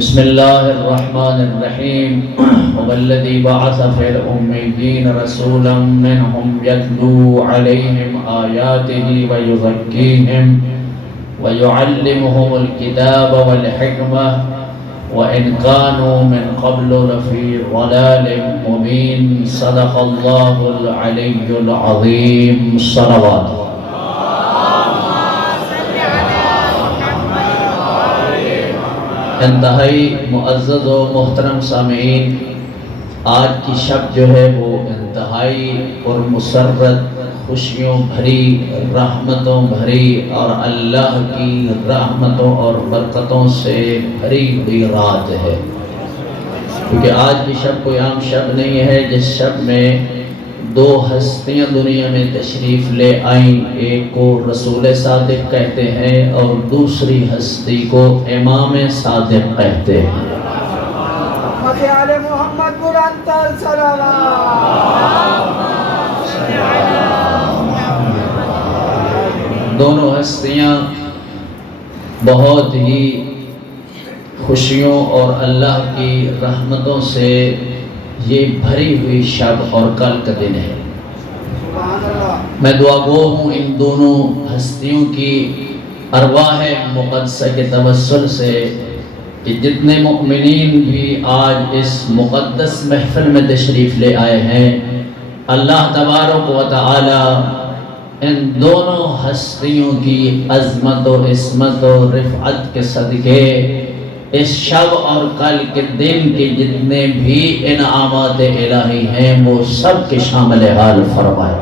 بسم الله الرحمن الرحيم هو الذي بعث في الأميين رسولا منهم يتلو عليهم آياته ويزكيهم ويعلمهم الكتاب والحكمة وإن كانوا من قبل لفي ضلال مبين صدق الله العلي العظيم صلوات انتہائی معزز و محترم سامعین، آج کی شب جو ہے وہ انتہائی اور مسرت خوشیوں بھری، رحمتوں بھری اور اللہ کی رحمتوں اور برکتوں سے بھری ہوئی رات ہے، کیونکہ آج کی شب کوئی عام شب نہیں ہے جس شب میں دو ہستیاں دنیا میں تشریف لے آئیں، ایک کو رسول صادق کہتے ہیں اور دوسری ہستی کو امام صادق کہتے ہیں۔ دونوں ہستیاں بہت ہی خوشیوں اور اللہ کی رحمتوں سے یہ بھری ہوئی شب اور کل کا دن ہے۔ میں دعا گو ہوں ان دونوں ہستیوں کی ارواح مقدسہ کے توسل سے کہ جتنے مؤمنین بھی آج اس مقدس محفل میں تشریف لے آئے ہیں، اللہ تبارک و تعالی ان دونوں ہستیوں کی عظمت و عصمت و رفعت کے صدقے اس شب اور کل کے دن کے جتنے بھی انعامات الہی ہیں وہ سب کے شامل حال فرمائے۔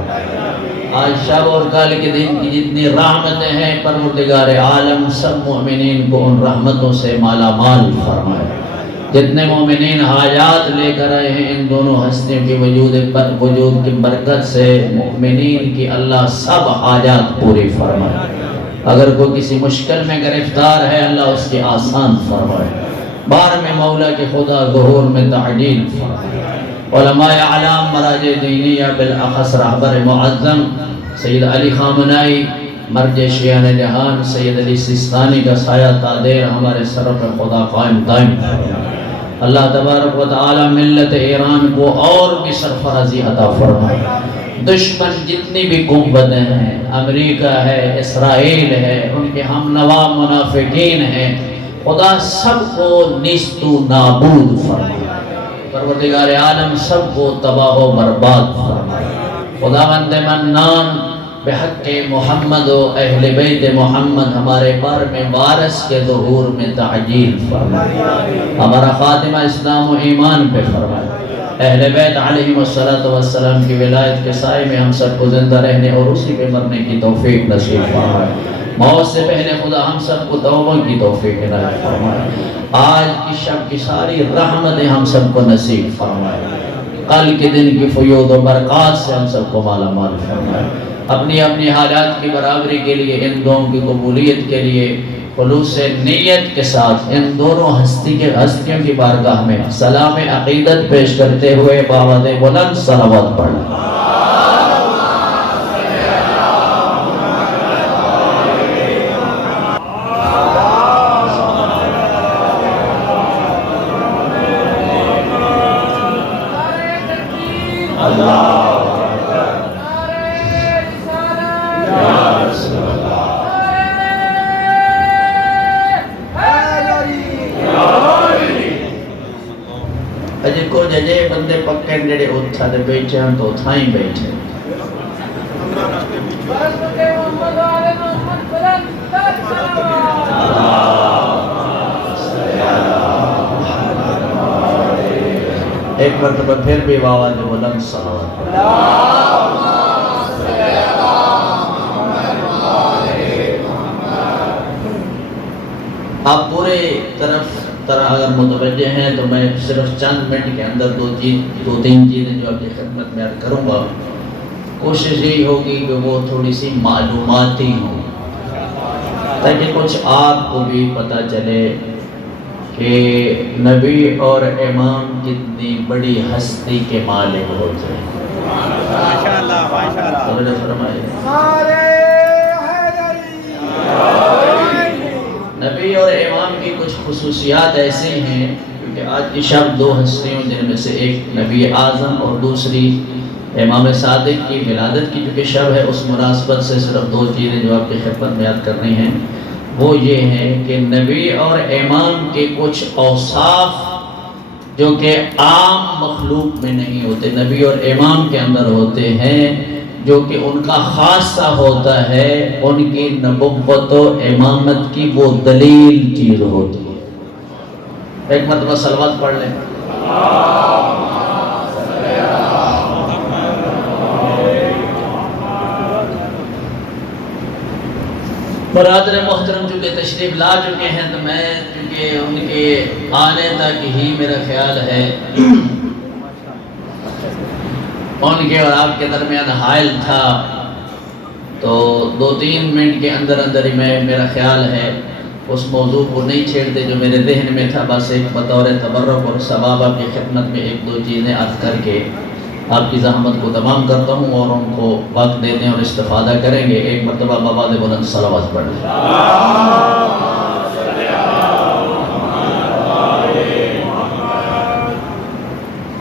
آج شب اور کل کے دن کی جتنی رحمتیں ہیں پروردگار عالم سب مومنین کو ان رحمتوں سے مالا مال فرمائے۔ جتنے مومنین حاجات لے کر آئے ہیں ان دونوں ہستیوں کی وجود کی برکت سے مومنین کی اللہ سب حاجات پوری فرمائے۔ اگر کوئی کسی مشکل میں گرفتار ہے اللہ اس کی آسان فرمائے، بار میں مولا کے خدا ظہور میں تعجیل فرمائے۔ علماء اعلام مراجع دینیہ بالاخص رہبر معظم سید علی خامنائی مرجع شیعہ جہان سید علی سیستانی کا سایہ تادیر ہمارے سر پر خدا قائم دائم فرمائے۔ اللہ تبارک و تعالی ملت ایران کو اور بھی سرفرازی عطا فرمائے۔ دشمن جتنی بھی قوتیں ہیں، امریکہ ہے، اسرائیل ہے، ان کے ہم نوا منافقین ہیں، خدا سب کو نیست و نابود فرمائے، پروردگار عالم سب کو تباہ و برباد فرمائے۔ خداوند منان بحق محمد و اہل بیت محمد ہمارے بار میں وارث کے ظہور میں تعجیل فرمائے، ہمارا خاتمہ اسلام و ایمان پہ فرمائے۔ اہل بیت علیہ السلام کی ولایت کے سائے میں ہم سب کو زندہ رہنے اور اسی پہ مرنے کی توفیق نصیب فرمائے۔ موت سے پہلے خدا ہم سب کو توبہ کی توفیق عنایت فرمائے۔ آج کی شب کی ساری رحمتیں ہم سب کو نصیب فرمائے، کل کے دن کی فیوض و برکات سے ہم سب کو مالا مال فرمائے۔ اپنی اپنی حالات کی برابری کے لیے، ان دعاؤں کی قبولیت کے لیے خلوص نیت کے ساتھ ان دونوں ہستیوں کی بارگاہ میں سلام عقیدت پیش کرتے ہوئے باوعد بلند صلوات پڑھیں۔ اجے کو ججے بندے پکے جڑے اتھا دے بیٹھے ہیں تو اتھا ہی بیٹھے۔ ایک مرتبہ پھر بھی باوعد بلند صلوات۔ آپ پورے طرح اگر متوجہ ہیں تو میں صرف چند منٹ کے اندر دو تین چیزیں جو آپ کی خدمت میں عرض کروں گا، کوشش یہی ہوگی کہ وہ تھوڑی سی معلوماتی ہوں تاکہ کچھ آپ کو بھی پتہ چلے کہ نبی اور امام کتنی بڑی ہستی کے مالک ہوتے ہیں۔ ماشاءاللہ ماشاءاللہ۔ نبی اور امام کی کچھ خصوصیات ایسے ہیں، کیونکہ آج کی شب دو ہستیوں جن میں سے ایک نبی اعظم اور دوسری امام صادق کی ولادت کی چونکہ شب ہے، اس مناسبت سے صرف دو چیزیں جو آپ کی خدمت میں یاد کرنی ہیں وہ یہ ہے کہ نبی اور امام کے کچھ اوصاف جو کہ عام مخلوق میں نہیں ہوتے، نبی اور امام کے اندر ہوتے ہیں، جو کہ ان کا خاصہ ہوتا ہے، ان کی نبوت و امامت کی وہ دلیل چیز ہوتی ہے۔ ایک مرتبہ صلوات پڑھ لیں۔ برادر محترم چونکہ تشریف لا چکے ہیں تو میں چونکہ ان کے آنے تک ہی میرا خیال ہے ان کے اور آپ کے درمیان حائل تھا، تو 2-3 منٹ کے اندر اندر ہی میرا خیال ہے اس موضوع کو نہیں چھیڑتے جو میرے ذہن میں تھا، بس ایک بطور تبرک اور ثواب آپ کی خدمت میں 1-2 چیزیں عرض کر کے آپ کی زحمت کو تمام کرتا ہوں اور ان کو وقت دیتے ہیں اور استفادہ کریں گے۔ ایک مرتبہ بابا دے بلند صلوات پڑھ لیں۔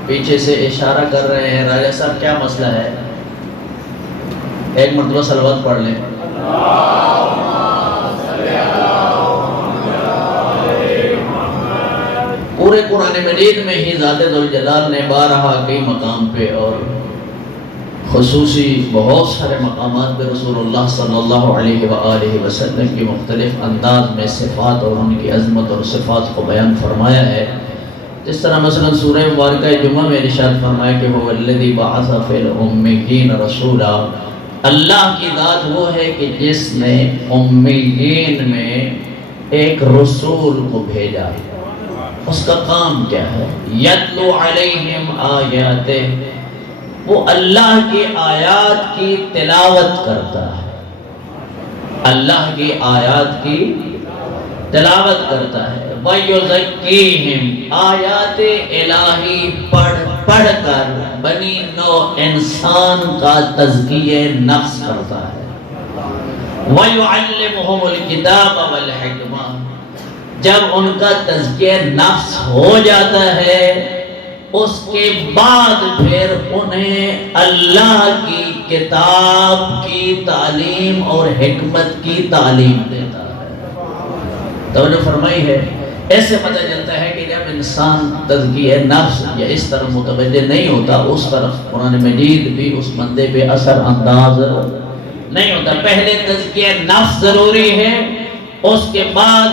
پیچھے سے اشارہ کر رہے ہیں راجہ صاحب، کیا مسئلہ ہے؟ ایک مرتبہ صلوات پڑھ لیں۔ پورے قرآن مجید میں ہی ذات ذوالجلال نے بارہا کئی مقام پہ اور خصوصی بہت سارے مقامات پہ رسول اللہ صلی اللہ علیہ وآلہ وسلم کی مختلف انداز میں صفات اور ان کی عظمت اور صفات کو بیان فرمایا ہے۔ جس طرح مثلا سورہ مبارکہ جمعہ میں ارشاد فرمایا کہ هو الذی بعث فی الأمیین رسولا، اللہ کی ذات وہ ہے کہ جس نے امیین میں ایک رسول کو بھیجا۔ اس کا کام کیا ہے؟ یتلو علیہم آیاتہ، وہ اللہ کی آیات کی تلاوت کرتا ہے، اللہ کی آیات کی تلاوت کرتا ہے۔ وَيُزَكِّيهِمْ، آیات الہی پڑھ کر بنی نو انسان کا تزکیہ نفس کرتا ہے۔ وَيُعَلِّمُهُمُ الْكِتَابَ وَالْحِکْمَةَ، جب ان کا تزکیہ نفس ہو جاتا ہے اس کے بعد پھر انہیں اللہ کی کتاب کی تعلیم اور حکمت کی تعلیم دیتا ہے۔ توجہ فرمائی ہے؟ ایسے پتہ چلتا ہے کہ جب انسان تزکیہ نفس یا اس طرح متوجہ نہیں ہوتا اس طرف قرآن مجید بھی اس بندے پہ اثر انداز نہیں ہوتا۔ پہلے تزکیہ نفس ضروری ہے، اس کے بعد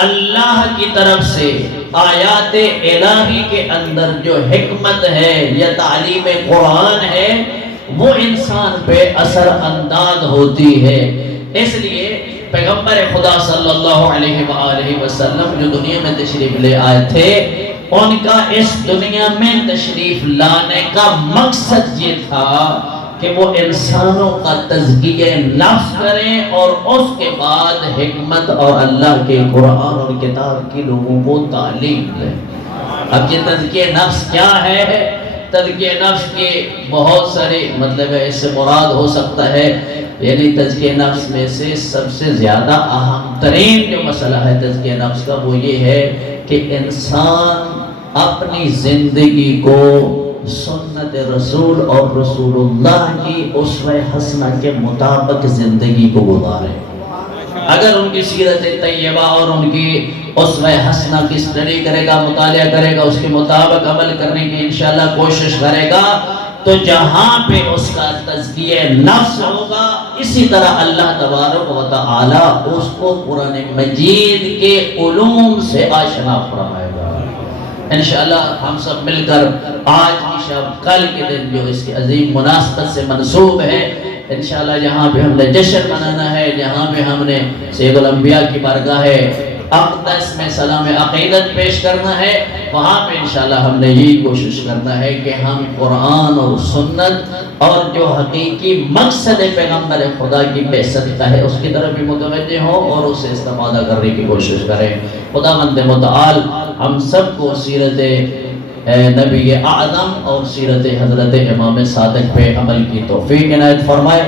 اللہ کی طرف سے آیات الہی کے اندر جو حکمت ہے یا تعلیم قرآن ہے وہ انسان پہ اثر انداز ہوتی ہے۔ اس لیے پیغمبر خدا صلی اللہ علیہ وآلہ وسلم جو دنیا میں تشریف لے آئے تھے، ان کا اس دنیا میں تشریف لانے کا مقصد یہ تھا کہ وہ انسانوں کا تزکیہ نفس کریں اور اس کے بعد حکمت اور اللہ کے قرآن اور کتاب کی لوگوں کو تعلیم دیں۔ اب یہ تزکیہ نفس کیا ہے؟ تزکیہ نفس کے بہت سارے مطلب ہے، اس سے مراد ہو سکتا ہے یعنی تزکیہ نفس میں سے سب سے زیادہ اہم ترین جو مسئلہ ہے تزکیہ نفس کا وہ یہ ہے کہ انسان اپنی زندگی کو سنت رسول اور رسول اللہ کی اسوہ حسنہ کے مطابق زندگی کو گزارے۔ اگر ان کی سیرت طیبہ اور ان کی اسوہ حسنہ کی اسٹڈی کرے گا، مطالعہ کرے گا، اس کے مطابق عمل کرنے کی انشاءاللہ کوشش کرے گا تو جہاں پہ اس کا تزکیہ نفس ہوگا اسی طرح اللہ تبارک و تعالی اس کو قرآن مجید کے علوم سے آشنا فرمائے گا۔ انشاءاللہ ہم سب مل کر آج کی شب کل کے دن جو اس کی عظیم مناسبت سے منسوب ہے، انشاءاللہ جہاں پہ ہم نے جشن منانا ہے، جہاں پہ ہم نے سید الانبیاء کی بارگاہ اقدس میں سلام عقیدت پیش کرنا ہے، وہاں پہ انشاءاللہ ہم نے یہی کوشش کرنا ہے کہ ہم قرآن اور سنت اور جو حقیقی مقصد پیغمبر خدا کی بعثت کا ہے اس کی طرف بھی متوجہ ہوں اور اسے استفادہ کرنے کی کوشش کریں۔ خداوند متعال ہم سب کو سیرت نبی اعظم اور سیرت حضرت امام صادق پہ عمل کی توفیق عنایت فرمائے۔